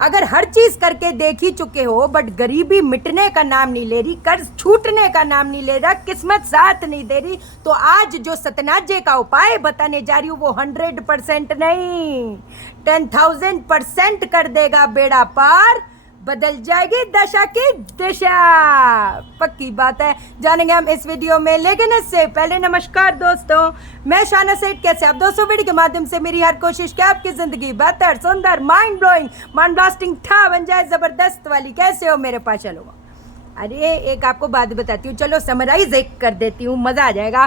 अगर हर चीज करके देख ही चुके हो बट गरीबी मिटने का नाम नहीं ले रही, कर्ज छूटने का नाम नहीं ले रहा, किस्मत साथ नहीं दे रही, तो आज जो सतनाजे का उपाय बताने जा रही हूं वो 100% नहीं 10,000% कर देगा बेड़ा पार, बदल जाएगी दशा की दिशा। पक्की बात है, जानेंगे हम इस वीडियो में। लेकिन इससे पहले नमस्कार दोस्तों, मैं शाना सेठ। कैसे आप दोस्तों? वीडियो के माध्यम से मेरी हर कोशिश कि आपकी जिंदगी बेहतर, सुंदर, माइंड ब्लोइंग, माइंड ब्लास्टिंग था बन जाए, जबरदस्त वाली। कैसे हो मेरे पास? चलो अरे एक आपको बात बताती हूँ, चलो समराइज एक कर देती हूँ, मज़ा आ जाएगा।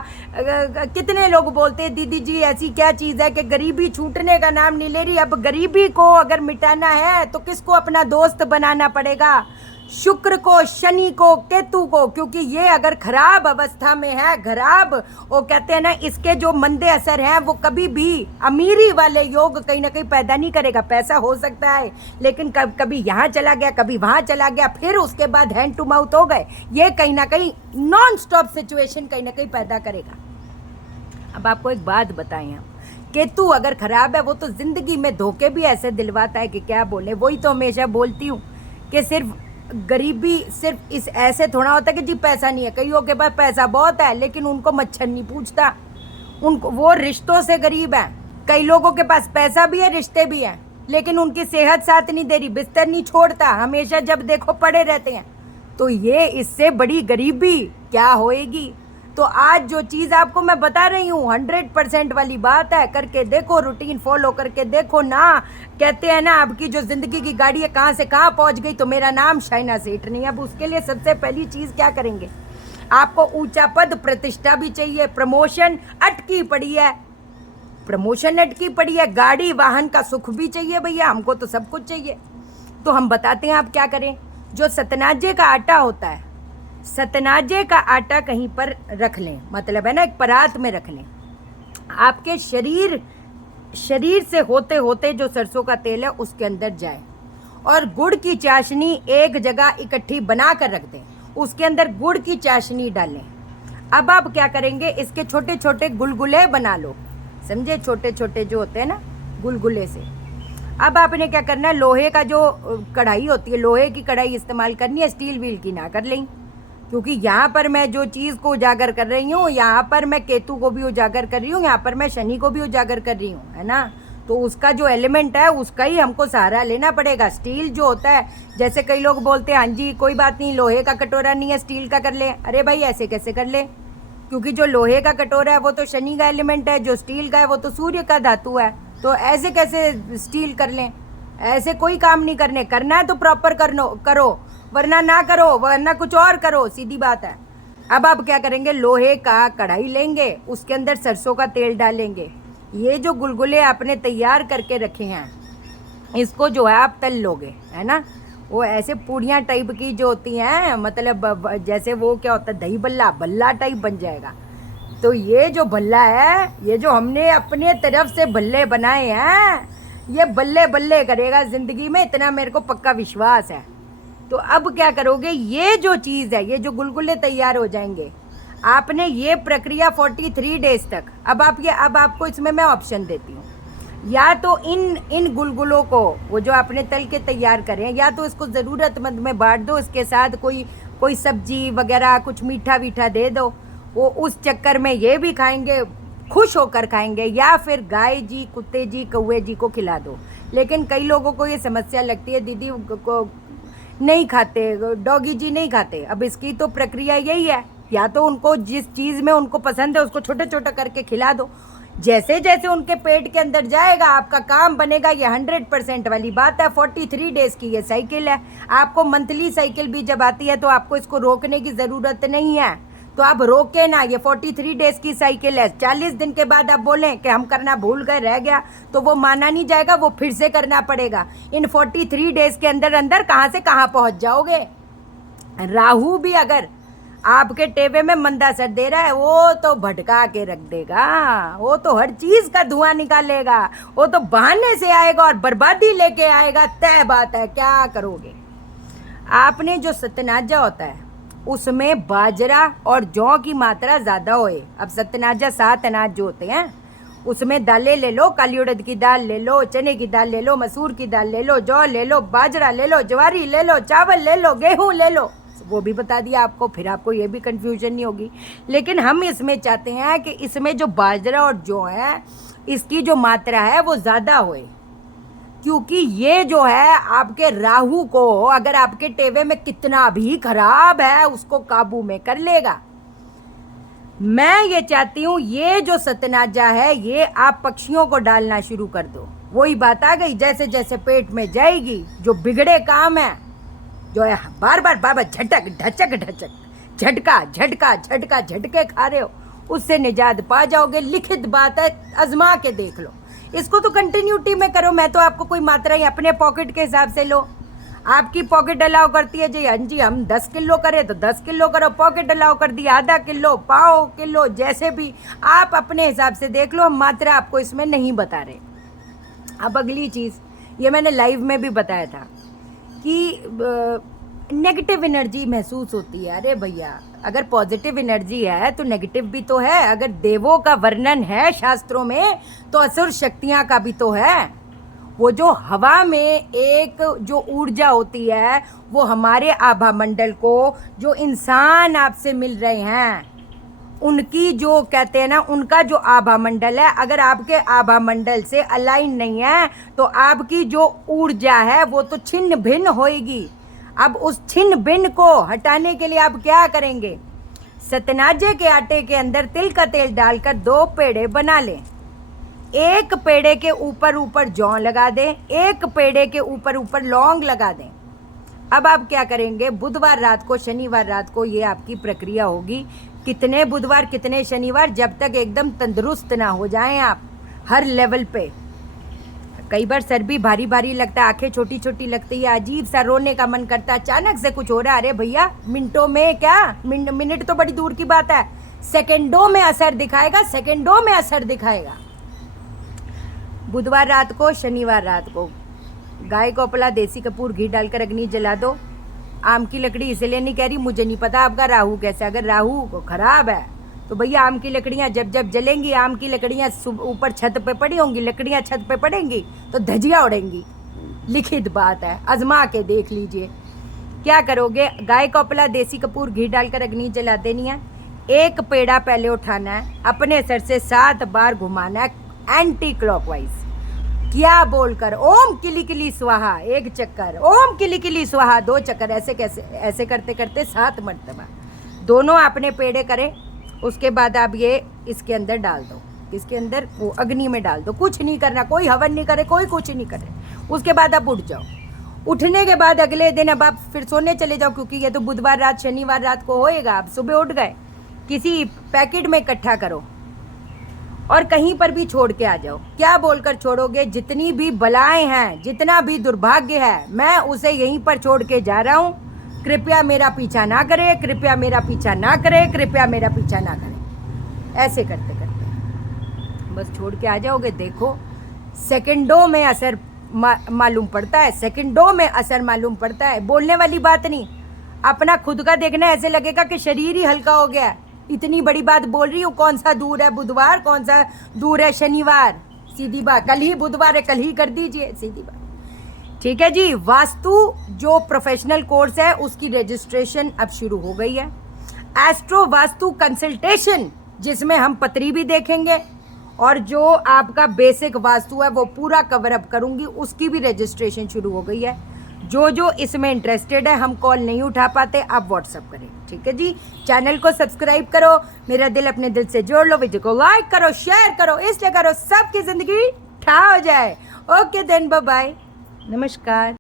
कितने लोग बोलते हैं दीदी जी ऐसी क्या चीज़ है कि गरीबी छूटने का नाम नहीं ले रही। अब गरीबी को अगर मिटाना है तो किसको अपना दोस्त बनाना पड़ेगा? शुक्र को, शनि को, केतु को, क्योंकि ये अगर खराब अवस्था में है, खराब, वो कहते हैं ना इसके जो मंदे असर हैं वो कभी भी अमीरी वाले योग कहीं ना कहीं पैदा नहीं करेगा। पैसा हो सकता है लेकिन कभी यहाँ चला गया, कभी वहाँ चला गया, फिर उसके बाद हैंड टू माउथ हो गए, ये कहीं ना कहीं नॉन स्टॉप सिचुएशन कहीं ना कहीं पैदा करेगा। अब आपको एक बात बताएं हम, केतु अगर खराब है वो तो जिंदगी में धोखे भी ऐसे दिलवाता है कि क्या बोले। वही तो हमेशा बोलती हूँ कि सिर्फ गरीबी सिर्फ इस ऐसे थोड़ा होता है कि जी पैसा नहीं है। कईयों के पास पैसा बहुत है लेकिन उनको मच्छर नहीं पूछता, उनको वो रिश्तों से गरीब है। कई लोगों के पास पैसा भी है, रिश्ते भी हैं, लेकिन उनकी सेहत साथ नहीं दे रही, बिस्तर नहीं छोड़ता, हमेशा जब देखो पड़े रहते हैं। तो ये इससे बड़ी गरीबी क्या होएगी? तो आज जो चीज़ आपको मैं बता रही हूँ 100% वाली बात है, करके देखो, रूटीन फॉलो करके देखो ना। कहते हैं ना आपकी जो ज़िंदगी की गाड़ी है कहाँ से कहाँ पहुँच गई। तो मेरा नाम शाइना सेठ नहीं। अब उसके लिए सबसे पहली चीज़ क्या करेंगे? आपको ऊंचा पद प्रतिष्ठा भी चाहिए, प्रमोशन अटकी पड़ी है, प्रमोशन अटकी पड़ी है, गाड़ी वाहन का सुख भी चाहिए भैया, हमको तो सब कुछ चाहिए। तो हम बताते हैं आप क्या करें। जो सतनाजे का आटा होता है, सतनाजे का आटा कहीं पर रख लें, मतलब है ना एक परात में रख लें। आपके शरीर से होते होते जो सरसों का तेल है उसके अंदर जाए, और गुड़ की चाशनी एक जगह इकट्ठी बना कर रख दें, उसके अंदर गुड़ की चाशनी डालें। अब आप क्या करेंगे, इसके छोटे छोटे गुलगुले बना लो, समझे, छोटे छोटे जो होते हैं ना गुलगुले से। अब आपने क्या करना है, लोहे का जो कढ़ाई होती है, लोहे की कढ़ाई इस्तेमाल करनी है, स्टील व्हील की ना कर लें, क्योंकि यहाँ पर मैं जो चीज़ को उजागर कर रही हूँ, यहाँ पर मैं केतु को भी उजागर कर रही हूँ, यहाँ पर मैं शनि को भी उजागर कर रही हूँ, है ना। तो उसका जो एलिमेंट है उसका ही हमको सहारा लेना पड़ेगा। स्टील जो होता है, जैसे कई लोग बोलते हैं हाँ जी कोई बात नहीं लोहे का कटोरा नहीं है स्टील का कर ले। अरे भाई ऐसे कैसे कर ले? क्योंकि जो लोहे का कटोरा है वो तो शनि का एलिमेंट है, जो स्टील का है वो तो सूर्य का धातु है। तो ऐसे कैसे स्टील कर लें? ऐसे कोई काम नहीं करने, करना है तो प्रॉपर करो, वरना ना करो, वरना कुछ और करो, सीधी बात है। अब आप क्या करेंगे, लोहे का कढ़ाई लेंगे, उसके अंदर सरसों का तेल डालेंगे। ये जो गुलगुले आपने तैयार करके रखे हैं इसको जो है आप तल लोगे, है ना। वो ऐसे पूड़ियाँ टाइप की जो होती हैं, मतलब जैसे वो क्या होता है दही बल्ला टाइप बन जाएगा। तो ये जो भल्ला है, ये जो हमने अपने तरफ से भल्ले बनाए हैं, ये बल्ले बल्ले करेगा ज़िंदगी में, इतना मेरे को पक्का विश्वास है। तो अब क्या करोगे, ये जो चीज़ है, ये जो गुलगुले तैयार हो जाएंगे, आपने ये प्रक्रिया 43 डेज तक। अब आपको इसमें मैं ऑप्शन देती हूँ, या तो इन गुलगुलों को वो जो आपने तल के तैयार करें, या तो इसको ज़रूरतमंद में बांट दो, इसके साथ कोई सब्जी वगैरह कुछ मीठा वीठा दे दो, वो उस चक्कर में ये भी खाएंगे, खुश होकर खाएंगे, या फिर गाय जी, कुत्ते जी, कौवे जी को खिला दो। लेकिन कई लोगों को ये समस्या लगती है दीदी को नहीं खाते, डॉगी जी नहीं खाते। अब इसकी तो प्रक्रिया यही है, या तो उनको जिस चीज़ में उनको पसंद है उसको छोटा छोटा करके खिला दो, जैसे जैसे उनके पेट के अंदर जाएगा आपका काम बनेगा। ये 100% वाली बात है। 43 डेज की ये साइकिल है। आपको मंथली साइकिल भी जब आती है तो आपको इसको रोकने की ज़रूरत नहीं है, तो आप रोके ना। ये 43 डेज की साइकिल है। 40 दिन के बाद आप बोलें कि हम करना भूल गए, रह गया, तो वो माना नहीं जाएगा, वो फिर से करना पड़ेगा। इन 43 डेज के अंदर अंदर कहाँ से कहाँ पहुँच जाओगे। राहु भी अगर आपके टेबे में मंदा सर दे रहा है, वो तो भटका के रख देगा, वो तो हर चीज़ का धुआं निकालेगा, वो तो बहाने से आएगा और बर्बादी लेके आएगा। तय बात है, क्या करोगे। आपने जो सतनाजा होता है उसमें बाजरा और जौ की मात्रा ज़्यादा होए। अब सतनाजा 7 अनाज जो होते हैं उसमें दालें ले लो, काली उड़द की दाल ले लो, चने की दाल ले लो, मसूर की दाल ले लो, जौ ले लो, बाजरा ले लो, ज्वारी ले लो, चावल ले लो, गेहूं ले लो, वो भी बता दिया आपको, फिर आपको ये भी कंफ्यूजन नहीं होगी। लेकिन हम इसमें चाहते हैं कि इसमें जो बाजरा और जौ है इसकी जो मात्रा है वो ज़्यादा होए, क्योंकि ये जो है आपके राहु को अगर आपके टेवे में कितना भी खराब है उसको काबू में कर लेगा। मैं ये चाहती हूँ ये जो सतनाजा है ये आप पक्षियों को डालना शुरू कर दो। वही बात आ गई, जैसे जैसे पेट में जाएगी जो बिगड़े काम है, जो है बार बार बाबा झटक ढचक ढचक, झटका झटका झटका झटके खा रहे हो, उससे निजात पा जाओगे। लिखित बात है, आजमा के देख लो। इसको तो कंटिन्यूटी में करो। मैं तो आपको कोई मात्रा ही अपने पॉकेट के हिसाब से लो। आपकी पॉकेट अलाउ करती है जी, हाँ जी हम 10 किलो करें तो 10 किलो करो, पॉकेट अलाउ कर दी आधा किलो, पाव किलो, जैसे भी आप अपने हिसाब से देख लो। हम मात्रा आपको इसमें नहीं बता रहे। अब अगली चीज़, ये मैंने लाइव में भी बताया था कि नेगेटिव एनर्जी महसूस होती है। अरे भैया, अगर पॉजिटिव एनर्जी है तो नेगेटिव भी तो है। अगर देवों का वर्णन है शास्त्रों में तो असुर शक्तियाँ का भी तो है। वो जो हवा में एक जो ऊर्जा होती है वो हमारे आभा मंडल को, जो इंसान आपसे मिल रहे हैं उनकी जो कहते हैं ना, उनका जो आभा मंडल है, अगर आपके आभा मंडल से अलाइन नहीं है तो आपकी जो ऊर्जा है वो तो छिन्न भिन्न होएगी। अब उस छिन्न भिन्न को हटाने के लिए आप क्या करेंगे? सतनाजे के आटे के अंदर तिल का तेल डालकर 2 पेड़े बना लें। एक पेड़े के ऊपर ऊपर जौ लगा दें, एक पेड़े के ऊपर ऊपर लौंग लगा दें। अब आप क्या करेंगे? बुधवार रात को, शनिवार रात को ये आपकी प्रक्रिया होगी। कितने बुधवार कितने शनिवार, जब तक एकदम तंदुरुस्त ना हो जाएं आप हर लेवल पे। कई बार सर भी भारी भारी लगता है, आंखें छोटी छोटी लगती है, अजीब सा रोने का मन करता है, अचानक से कुछ हो रहा है। अरे भैया, मिनटों में क्या, मिनट तो बड़ी दूर की बात है, सेकंडों में असर दिखाएगा, सेकंडों में असर दिखाएगा। बुधवार रात को, शनिवार रात को गाय को अपला देसी कपूर घी डालकर अग्नि जला दो। आम की लकड़ी इसलिए नहीं कह रही, मुझे नहीं पता आपका राहु कैसा, अगर राहु खराब है तो भैया आम की लकड़ियाँ जब जब जलेंगी, आम की लकड़ियाँ ऊपर छत पे पड़ी होंगी, लकड़ियाँ छत पे पड़ेंगी तो धजियाँ उड़ेंगी। लिखित बात है, आजमा के देख लीजिए। क्या करोगे? गाय को अपला देसी कपूर घी डालकर अग्नि जला देनी है। एक पेड़ा पहले उठाना है, अपने सर से 7 बार घुमाना है एंटी क्लॉकवाइज। क्या बोलकर? ओम किली किली स्वाहा 1 चक्कर, ओम किली किली स्वाहा 2 चक्कर, ऐसे कैसे, ऐसे करते करते 7 मरतबा दोनों आपने पेड़े करें। उसके बाद आप ये इसके अंदर डाल दो, इसके अंदर वो अग्नि में डाल दो। कुछ नहीं करना, कोई हवन नहीं करे, कोई कुछ नहीं करे। उसके बाद आप उठ जाओ। उठने के बाद अगले दिन अब आप फिर सोने चले जाओ, क्योंकि ये तो बुधवार रात शनिवार रात को होएगा। आप सुबह उठ गए, किसी पैकेट में इकट्ठा करो और कहीं पर भी छोड़ के आ जाओ। क्या बोलकर छोड़ोगे? जितनी भी बलाएं हैं, जितना भी दुर्भाग्य है, मैं उसे यहीं पर छोड़ के जा रहा हूँ। कृपया मेरा पीछा ना करे, कृपया मेरा पीछा ना करे, कृपया मेरा पीछा ना करे। ऐसे करते करते बस छोड़ के आ जाओगे। देखो, सेकंडों में असर मालूम पड़ता है, सेकंडों में असर मालूम पड़ता है। बोलने वाली बात नहीं, अपना खुद का देखना, ऐसे लगेगा कि शरीर ही हल्का हो गया। इतनी बड़ी बात बोल रही हूँ, कौन सा दूर है बुधवार, कौन सा दूर है शनिवार, सीधी बात। कल ही बुधवार है, कल ही कर दीजिए, सीधी बात। ठीक है जी। वास्तु जो प्रोफेशनल कोर्स है उसकी रजिस्ट्रेशन अब शुरू हो गई है। एस्ट्रो वास्तु कंसल्टेशन, जिसमें हम पत्री भी देखेंगे और जो आपका बेसिक वास्तु है वो पूरा कवर अप करूंगी, उसकी भी रजिस्ट्रेशन शुरू हो गई है। जो इसमें इंटरेस्टेड है, हम कॉल नहीं उठा पाते, आप व्हाट्सअप करें। ठीक है जी। चैनल को सब्सक्राइब करो, मेरा दिल अपने दिल से जोड़ लो, वीडियो को लाइक करो, शेयर करो, इसलिए करो सबकी जिंदगी ठा हो जाए। ओके देन, बाय बाय, नमस्कार।